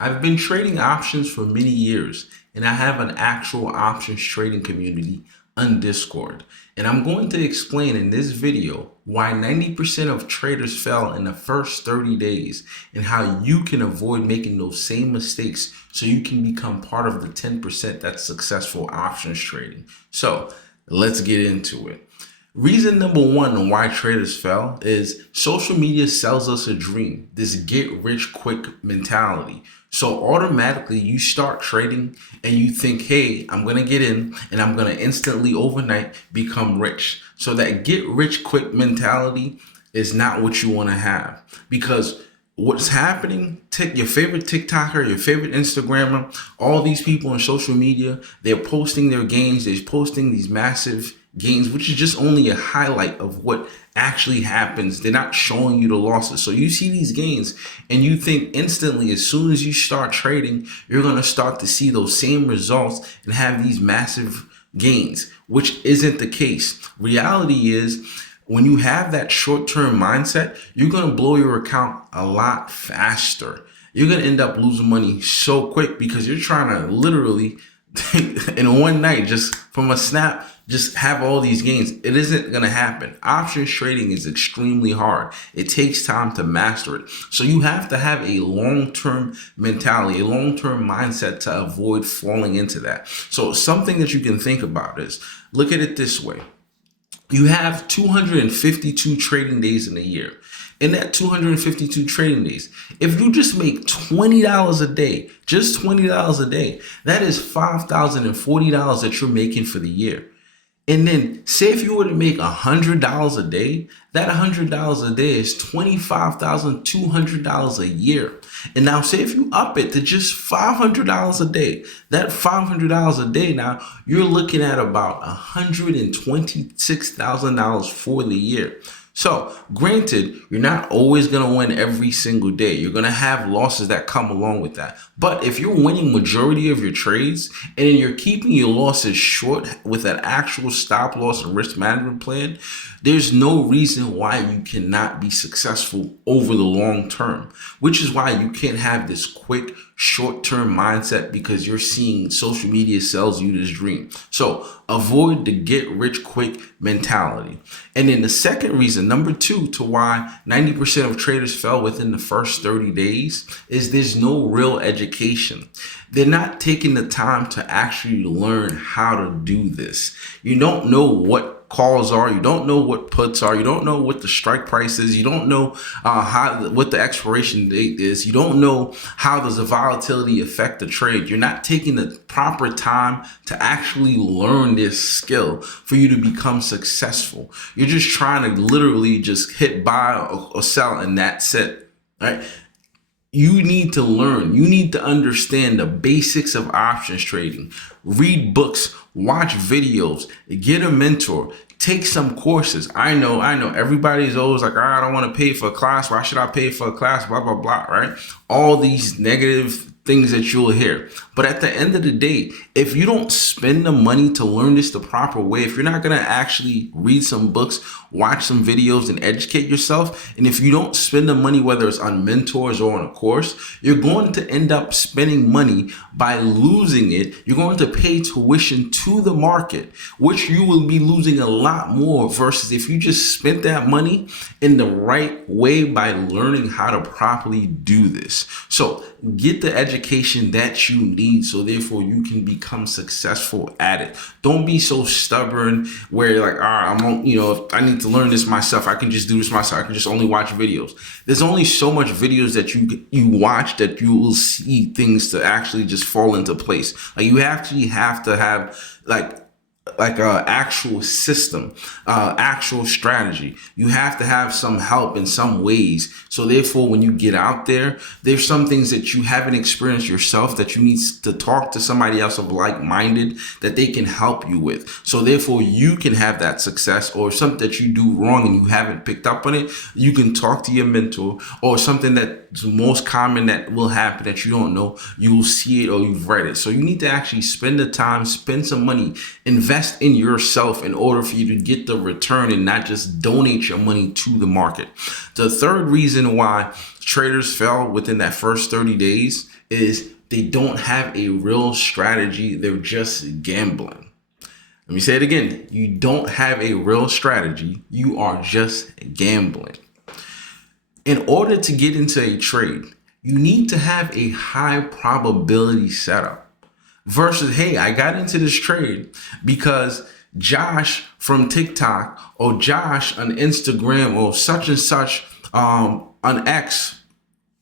I've been trading options for many years, and I have an actual options trading community on Discord. And I'm going to explain in this video why 90% of traders fail in the first 30 days and how you can avoid making those same mistakes so you can become part of the 10% that's successful options trading. So let's get into it. Reason number one on why traders fail is social media sells us a dream, this get rich quick mentality. So automatically you start trading and you think, hey, I'm going to get in and I'm going to instantly overnight become rich. So that get rich quick mentality is not what you want to have, because what's happening, your favorite TikToker, your favorite Instagrammer, all these people on social media, they're posting their gains, they're posting these massive gains, which is just only a highlight of what actually happens. They're not showing you the losses. So you see these gains and you think instantly, as soon as you start trading, you're going to start to see those same results and have these massive gains, which isn't the case. Reality is, when you have that short-term mindset, you're going to blow your account a lot faster. You're going to end up losing money so quick because you're trying to literally in one night, just from a snap, just have all these gains. It isn't going to happen. Options trading is extremely hard. It takes time to master it. So you have to have a long-term mentality, a long-term mindset to avoid falling into that. So something that you can think about is, look at it this way. You have 252 trading days in a year. In that 252 trading days, if you just make $20 a day, just $20 a day, that is $5,040 that you're making for the year. And then say if you were to make $100 a day, that $100 a day is $25,200 a year. And now say if you up it to just $500 a day, that $500 a day, now you're looking at about $126,000 for the year. So granted, you're not always going to win every single day. You're going to have losses that come along with that. But if you're winning majority of your trades and you're keeping your losses short with an actual stop loss and risk management plan, there's no reason why you cannot be successful over the long term, which is why you can't have this quick short-term mindset, because you're seeing social media sells you this dream. So avoid the get rich quick mentality. And then the second reason, number two, to why 90% of traders fail within the first 30 days is there's no real education. They're not taking the time to actually learn how to do this. You don't know what calls are, you don't know what puts are, you don't know what the strike price is, you don't know what the expiration date is, you don't know how does the volatility affect the trade. You're not taking the proper time to actually learn this skill for you to become successful. You're just trying to literally just hit buy or sell and that's it, right? You need to learn. You need to understand the basics of options trading. Read books, watch videos, get a mentor, take some courses. I know everybody's always like, I don't want to pay for a class. Why should I pay for a class? Blah, blah, blah, right? All these negative things that you'll hear. But at the end of the day, if you don't spend the money to learn this the proper way, if you're not going to actually read some books, watch some videos and educate yourself, and if you don't spend the money, whether it's on mentors or on a course, you're going to end up spending money by losing it. You're going to pay tuition to the market, which you will be losing a lot more versus if you just spent that money in the right way by learning how to properly do this. So get the education that you need so therefore you can become successful at it. Don't be so stubborn where you're like, all right, if I need to learn this myself, I can just do this myself. I can just only watch videos. There's only so much videos that you watch that you will see things to actually just fall into place. Like you actually have to have like a actual system, actual strategy. You have to have some help in some ways. So therefore, when you get out there, there's some things that you haven't experienced yourself that you need to talk to somebody else of like-minded that they can help you with. So therefore, you can have that success, or something that you do wrong and you haven't picked up on it, you can talk to your mentor, or something that's most common that will happen that you don't know, you will see it or you've read it. So you need to actually spend the time, spend some money, invest invest in yourself in order for you to get the return and not just donate your money to the market. The third reason why traders fail within that first 30 days is they don't have a real strategy. They're just gambling. Let me say it again. You don't have a real strategy. You are just gambling. In order to get into a trade, you need to have a high probability setup versus, hey, I got into this trade because Josh from TikTok or Josh on Instagram or such and such on X,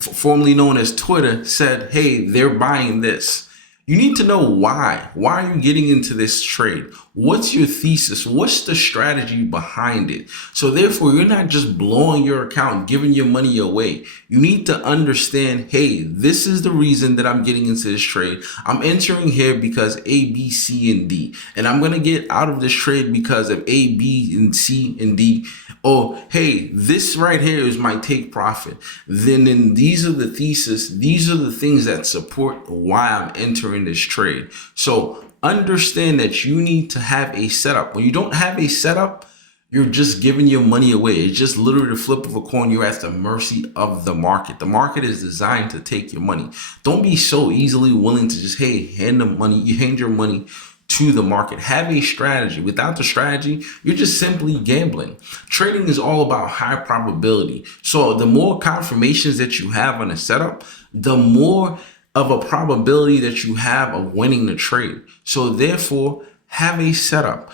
formerly known as Twitter, said, hey, they're buying this. You need to know why. Why are you getting into this trade? What's your thesis? What's the strategy behind it? So therefore, you're not just blowing your account, giving your money away. You need to understand, hey, this is the reason that I'm getting into this trade. I'm entering here because A, B, C, and D. And I'm going to get out of this trade because of A, B, and C, and D. Or, hey, this right here is my take profit. Then these are the thesis. These are the things that support why I'm entering this trade. So understand that you need to have a setup. When you don't have a setup, you're just giving your money away. It's just literally the flip of a coin. You're at the mercy of the market. The market is designed to take your money. Don't be so easily willing to just, hey, hand your money to the market. Have a strategy. Without the strategy, you're just simply gambling. Trading is all about high probability. So the more confirmations that you have on a setup, the more of a probability that you have of winning the trade. So therefore, have a setup,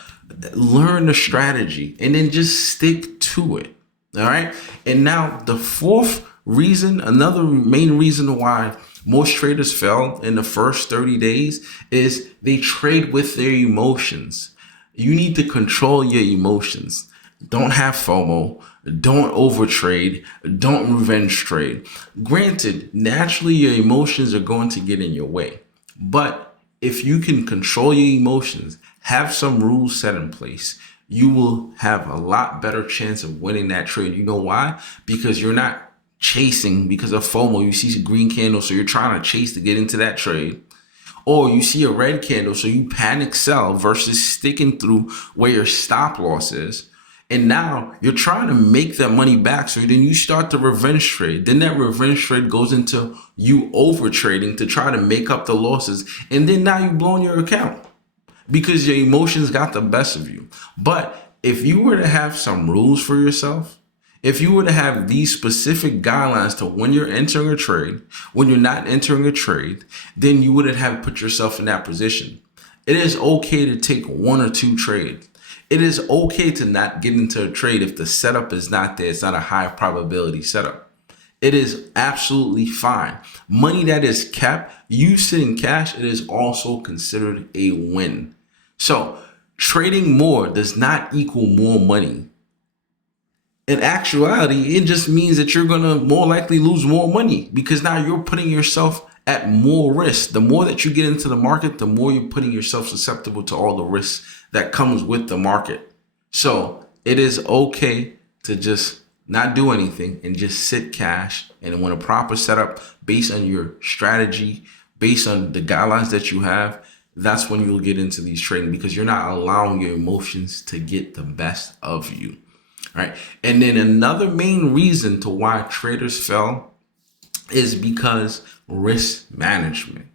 learn the strategy, and then just stick to it. All right. And now the fourth reason, another main reason why most traders fail in the first 30 days is they trade with their emotions. You need to control your emotions. Don't have FOMO. Don't overtrade. Don't revenge trade. Granted, naturally your emotions are going to get in your way. But if you can control your emotions, have some rules set in place, you will have a lot better chance of winning that trade. You know why? Because you're not chasing because of FOMO. You see a green candle, so you're trying to chase to get into that trade. Or you see a red candle, so you panic sell versus sticking through where your stop loss is. And now you're trying to make that money back. So then you start the revenge trade. Then that revenge trade goes into you over trading to try to make up the losses. And then now you're blowing your account because your emotions got the best of you. But if you were to have some rules for yourself, if you were to have these specific guidelines to when you're entering a trade, when you're not entering a trade, then you wouldn't have put yourself in that position. It is okay to take one or two trades. It is okay to not get into a trade if the setup is not there. It's not a high probability setup. It is absolutely fine. Money that is kept, used in cash, it is also considered a win. So trading more does not equal more money. In actuality, it just means that you're going to more likely lose more money because now you're putting yourself at more risk. The more that you get into the market, the more you're putting yourself susceptible to all the risks that comes with the market. So it is okay to just not do anything and just sit cash. And when a proper setup based on your strategy, based on the guidelines that you have, that's when you'll get into these trading because you're not allowing your emotions to get the best of you. Right. And then another main reason to why traders fail is because risk management.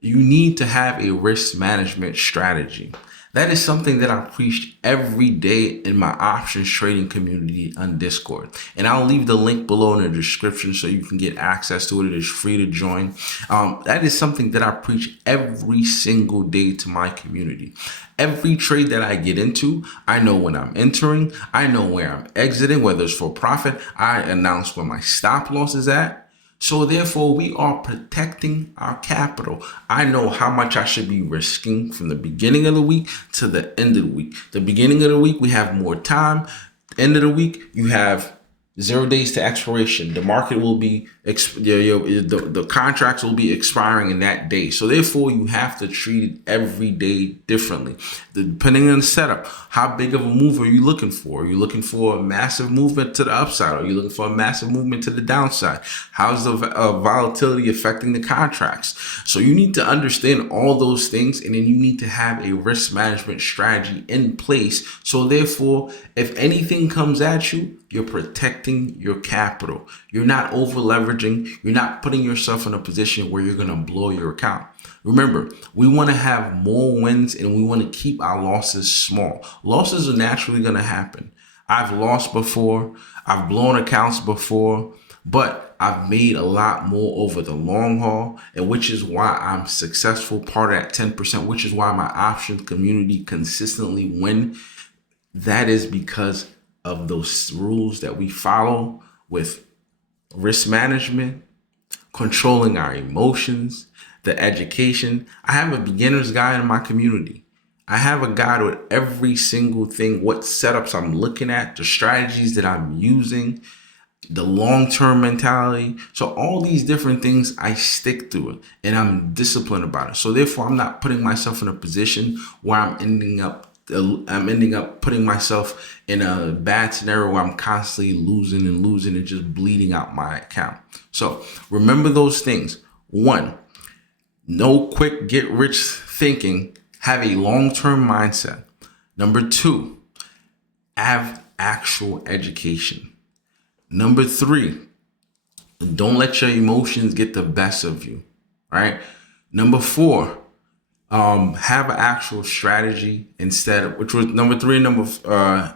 You need to have a risk management strategy. That is something that I preach every day in my options trading community on Discord. And I'll leave the link below in the description so you can get access to it. It is free to join. That is something that I preach every single day to my community. Every trade that I get into, I know when I'm entering, I know where I'm exiting, whether it's for profit, I announce where my stop loss is at. So therefore, we are protecting our capital. I know how much I should be risking from the beginning of the week to the end of the week. The beginning of the week, we have more time. End of the week, you have 0 days to expiration. The market will be, the contracts will be expiring in that day. So therefore, you have to treat it every day differently. Depending on the setup, how big of a move are you looking for? Are you looking for a massive movement to the upside? Are you looking for a massive movement to the downside? How's the volatility affecting the contracts? So you need to understand all those things, and then you need to have a risk management strategy in place. So therefore, if anything comes at you, you're protecting your capital. You're not over leveraging. You're not putting yourself in a position where you're going to blow your account. Remember, we want to have more wins and we want to keep our losses small. Losses are naturally going to happen. I've lost before. I've blown accounts before, but I've made a lot more over the long haul, and which is why I'm successful, part of that 10%, which is why my options community consistently win. That is because of those rules that we follow with risk management, controlling our emotions, the education. I have a beginner's guide in my community. I have a guide with every single thing, what setups I'm looking at, the strategies that I'm using, the long-term mentality. So all these different things, I stick to it and I'm disciplined about it. So therefore, I'm not putting myself in a position where I'm ending up putting myself in a bad scenario where I'm constantly losing and just bleeding out my account. So remember those things. 1, no quick get rich thinking. Have a long-term mindset. Number 2, have actual education. Number 3, don't let your emotions get the best of you. Right? Number 4, have an actual strategy instead of, which was number 3 and number 4.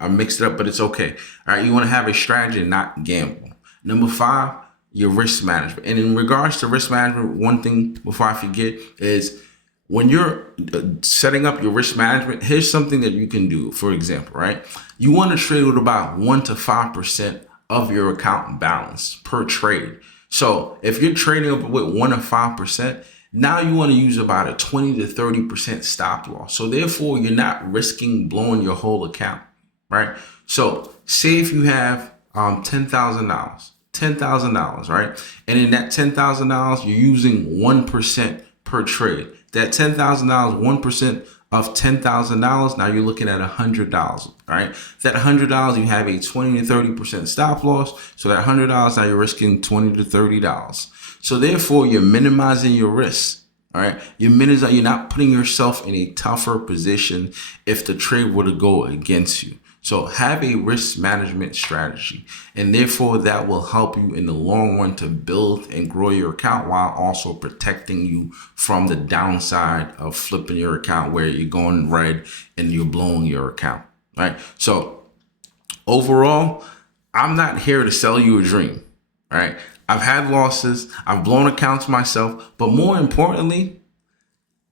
I mixed it up, but it's okay. All right, you want to have a strategy and not gamble. Number 5, your risk management. And in regards to risk management, one thing before I forget is when you're setting up your risk management, here's something that you can do. For example, right, you want to trade with about 1 to 5% of your account balance per trade. So if you're trading up with 1 to 5%, now you want to use about a 20 to 30% stop loss. So therefore, you're not risking blowing your whole account, right? So say if you have $10,000, right? And in that $10,000, you're using 1% per trade. That $10,000, 1% of $10,000, now you're looking at $100, right? That $100, you have a 20 to 30% stop loss. So that $100, now you're risking $20 to $30. So therefore, you're minimizing your risks. All right, you're not putting yourself in a tougher position if the trade were to go against you. So have a risk management strategy, and therefore that will help you in the long run to build and grow your account while also protecting you from the downside of flipping your account where you're going red and you're blowing your account. Right. So overall, I'm not here to sell you a dream. All right. I've had losses. I've blown accounts myself. But more importantly,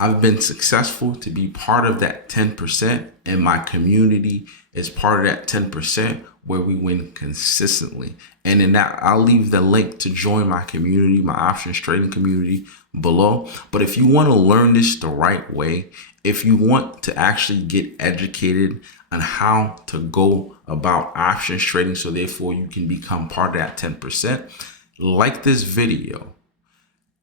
I've been successful to be part of that 10%, and my community is part of that 10% where we win consistently. And in that, I'll leave the link to join my community, my options trading community below. But if you want to learn this the right way, if you want to actually get educated on how to go about options trading, so therefore you can become part of that 10%, like this video,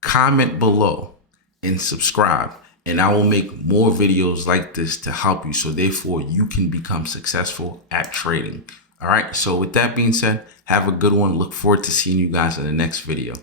comment below, and subscribe, and I will make more videos like this to help you, so therefore you can become successful at trading. All right, so with that being said, have a good one. Look forward to seeing you guys in the next video.